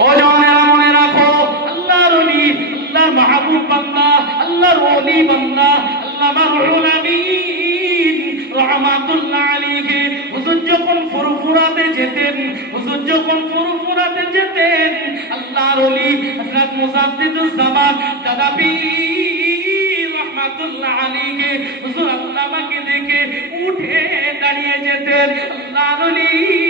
ও জওয়ানেরা মনে রাখো আল্লাহর ওলি আল্লাহর মাহবুব বান্দা আল্লাহর ওলি বান্দা আল্লাহ মারহুল আমিন রহমাতুল্লাহ আলাইহি হুজুর যখন ফুরফুরাতে যেতেন হুজুর যখন ফুরফুরাতে যেতেন আল্লাহর ওলি হযরত মুজাদ্দিদুজ জামান দাদা পীর রহমাতুল্লাহ আলাইহি হুজুর আল্লাহকে দেখে উঠে দাঁড়িয়ে যেতেন আল্লাহর ওলি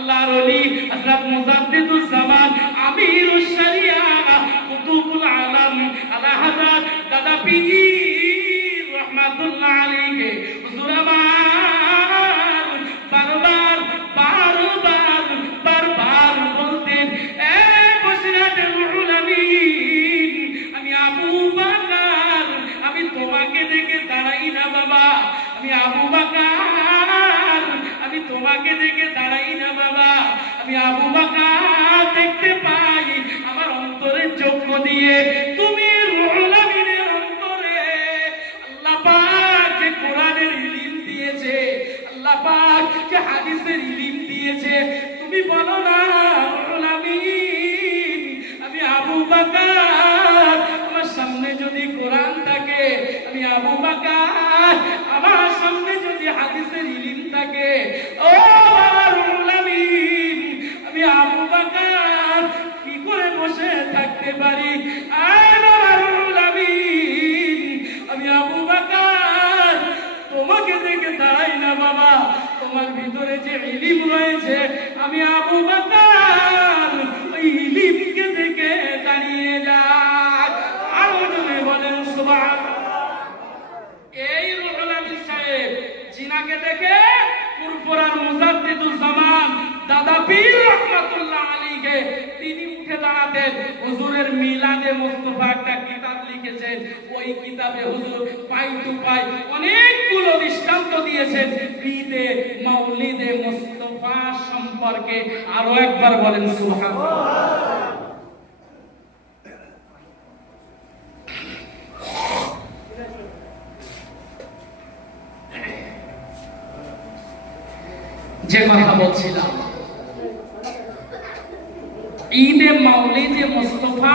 আল্লাহর ওলি, হযরত মুজাদ্দিদুজ জামান আমিরুশ শরিয়া, কুতুবুল আলম, আলা হযরত দাদা পীর রহমাতুল্লাহ আলাইহি, হুজুর বারবার বারবার বারবার এ বসিরাটের রুহুল আমি আবু বাকার, আমি তোমাকে দেখে দাঁড়াই না বাবা, আমি আবু বাকার আমি তোমাকে দেখে দাঁড়াই না, বাবা। আমি আবু বাকার দেখতে পাই আমার অন্তরের চোখ দিয়ে। তুমি অন্তরে। আল্লাহ হাদিসের ইলম দিয়েছে, তুমি বলো না, রুহুল আমি আবু বাকার। আমার সামনে যদি কোরআন থাকে, আমি আবু বাকার। আমার সামনে যদি হাদিসের ইলম থাকে ও মিলাদে মুস্তাফা একটা কিতাব লিখেছেন। ওই কিতাবে হুজুর পাই টু পাই অনেকগুলো দৃষ্টান্ত দিয়েছেন। ঈদে মাউলিদে মুস্তাফা সম্পর্কে আরও একবার বলেন, সুবহানাল্লাহ। যে কথা বলছিলাম, ঈদে মাউলিদে মুস্তফা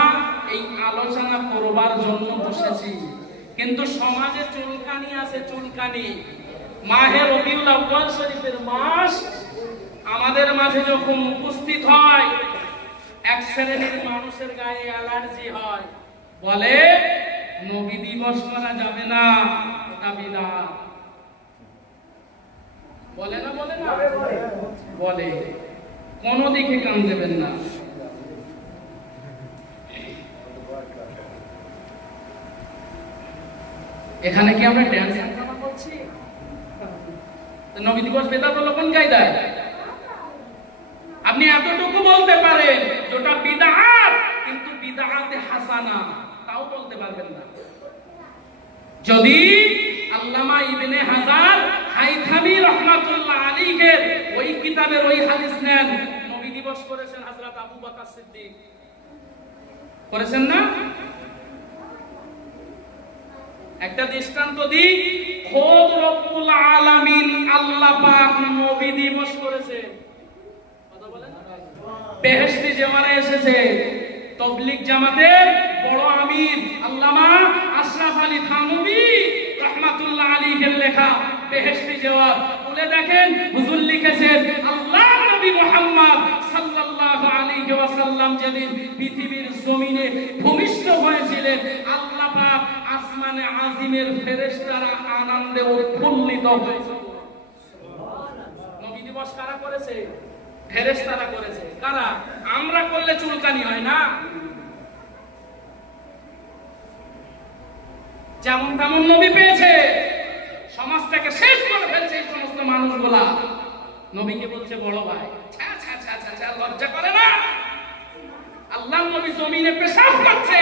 আলোচনা করবার জন্য বসেছি। কিন্তু সমাজে চুলকানি আছে, চুলকানি। মাহে রবিউল আউয়াল শরীফের মাস আমাদের মাঝে যখন উপস্থিত হয়, এক শ্রেণির মানুষের গায়ে অ্যালার্জি হয়। বলে, নবী দিবস করা যাবে না, ওটা বিদাত। বলে না বলে না? বলে। কোন দিকে কান দেবেন না। এখানে কি আমরা ড্যান্স করছি? নবী দিবস কোন কায়দায় আপনি এতটুকু বলতে পারেন যেটা কিন্তু হাসানা, তাও বলতে পারবেন না। যদি আল্লামা ইবনে হাজার হাইথামি রহমাতুল্লাহ ওই কিতাবের ওই হাদিস নেন, নবী দিবস করেছেন হযরত আবু বকর সিদ্দিক। করেছেন না? একটা দৃষ্টান্ত দিই। খোদ রব্বুল আলামিন আল্লাহ পাক নবী দিবস করেছেন কথা বলেন? বেহেশতি জামানে এসেছে। তবলিগ জামাতের বড় আমির আল্লামা আশরাফ আলী থানভী রহমাতুল্লাহ আলীর লেখা বেহেশতি জবাব বলে দেখেন, হুজুর লিখেছেন, আল্লাহ নবী মুহাম্মদ সাল্লাল্লাহু আলাইহি ওয়াসাল্লাম যেদিন পৃথিবীর জমিনে ভূমিষ্ঠ হয়েছিলেন, আল্লাহ পাক আসমানে আজিমের ফেরেশতারা আনন্দে উৎফুল্লিত হয়েছিল নবী দিবস কারা করেছে? ফেরেশতারা করেছে। কারা? আমরা করলে চুলকানি হয় না। যেমন তেমন নবী পেয়েছে। সমাজ থেকে শেষ নবীকে বলছে, বড় ভাই, ছা ছা ছা ছা ছা, লজ্জা করে না। আল্লাহ নবী জমিনে পেশাব করছে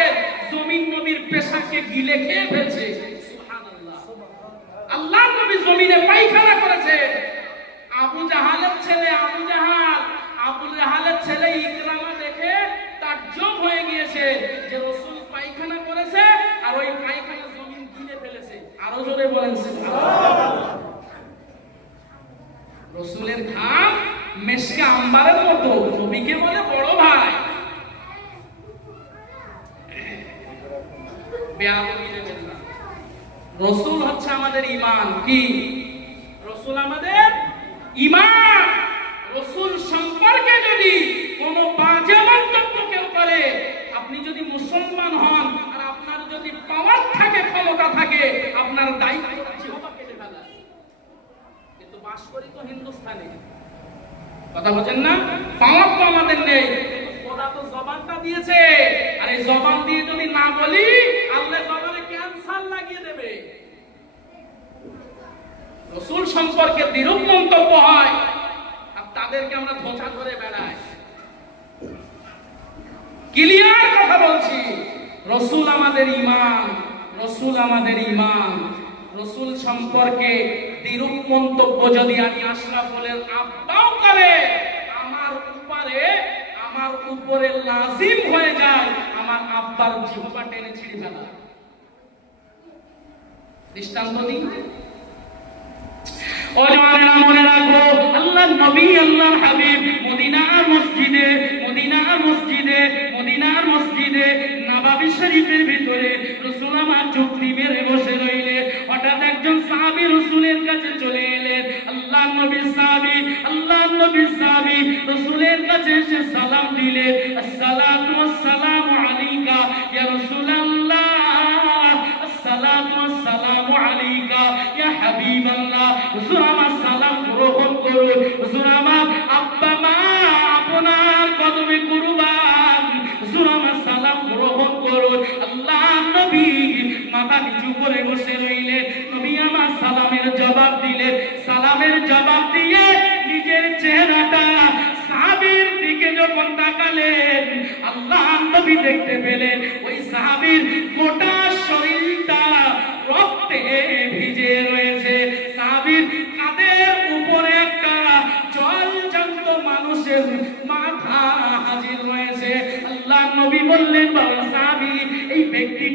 জমিন নবীর পেশাকে গিলে খেয়ে ফেলছে। আল্লাহ নবী জমিনে করেছে। আবু জাহালের ছেলে আবু জাহাল জাহালের ছেলে ইকরামা দেখে তাজ্জব হয়ে গিয়েছে যে রসুল পায়খানা করেছে আর ওই পায়খানা জমিন গিলে ফেলেছে। আরও জোরে বলেন। রসুলের ঘাম মেশকে আম্বারের মতো নবীকে বলে বড় ভাই বেয়াদবি নেবেন না রসুল হচ্ছে আমাদের ইমান কি? রসুল আমাদের ইমান রসুল সম্পর্কে যদি কোনো বাজে মন্তব্য কেউ করে, আপনি যদি মুসলমান হন আর আপনার যদি পাওয়ার থাকে, ক্ষমতা থাকে, আপনার দায়িত্ব কিন্তু বাস করি তো হিন্দুস্তানে। কথা বলছেন না? পাওয়ার তো আমাদের নেই। খোদা তো জবানটা দিয়েছে। আর এই জবান দিয়ে যদি না বলি আল্লাহ জবানে ক্যান্সার লাগিয়ে দেবে রসুল সম্পর্কে বিরূপ মন্তব্য হয়, আর তাদেরকে আমরা ধোঁচা ধরে বেড়াই। ক্লিয়ার কথা বলছি, রসুল আমাদের ইমান, রসুল আমাদের ইমান। রসুল সম্পর্কে বিরূপ মন্তব্য যদি আমি আশরাফুলের আব্বাও করে, আমার উপরে আমার উপরে লাজিম হয়ে যায়, আমার আব্বার জিহবা টেনে ছিঁড়ে ফেলা। দৃষ্টান্ত দিন। ও জওয়ানেরা মনে রাখো, আল্লাহর নবী, আল্লাহর হাবিব মদিনার মসজিদে মদিনার মসজিদে মদিনার মসজিদে নবাবী শরীফের ভিতরে রাসূল আমার চুক্তি মেরে বসে রইলে হঠাৎ একজন সাহাবী রাসূলের কাছে চলে এলেন। আল্লাহর নবী সাহাবী, আল্লাহর নবী সাহাবী রাসূলের কাছে এসে সালাম দিলে আসসালাতু ওয়াসসালামু আপনার কুরবান হুজুর সালাম গ্রহণ করুন আল্লাহ নবী মাথা নিচু করে বসে রইলে নবী আমার সালামের জবাব দিলে সালামের জবাব দিয়ে নিজের চেহারাটা সাহাবীর দিকে যখন তাকালেন, আল্লাহ নবী দেখতে পেলেন। ওই সাহাবীর গোটা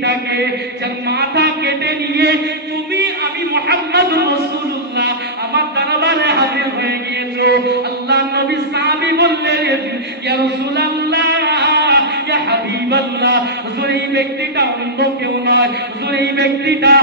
ব্যক্তিটাকে যার মাথা কেটে নিয়ে তুমি আমি মোহাম্মদ রাসূলুল্লাহ। আমার দরবারে হাজির হয়ে গিয়েছো। আল্লাহ নবী সাহাবী বললেন ব্যক্তিটা অন্য কেউ নয়। ব্যক্তিটা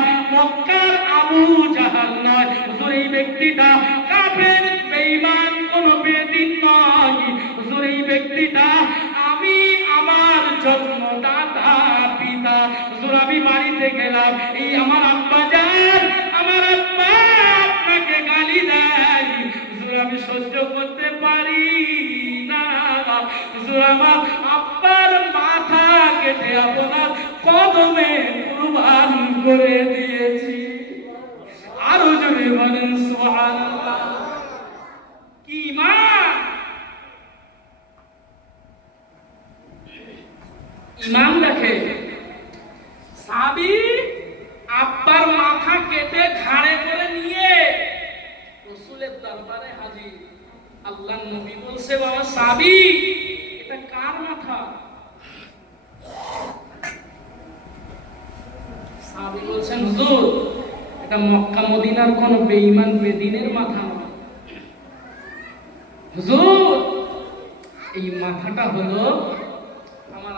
আমার আব্বার মাথা কেটে আপনার কদমে কুরবান করে দিয়েছি। আরও জোরে বলেন, সুবহানাল্লাহ। কি ইমান ইমাম দেখে, সাবি, আব্বার মাথা কেটে ঘাড়ে করে নিয়ে রসুলের দরবারে হাজির। আল্লাহ নবী বলছে, বাবা সাবি এটা কার মাথা সাহাবী বলছেন হুজুর এটা মক্কা মদিনার কোন বেঈমান বেদিনের মাথা নয়। হুজুর এই মাথাটা হলো আমার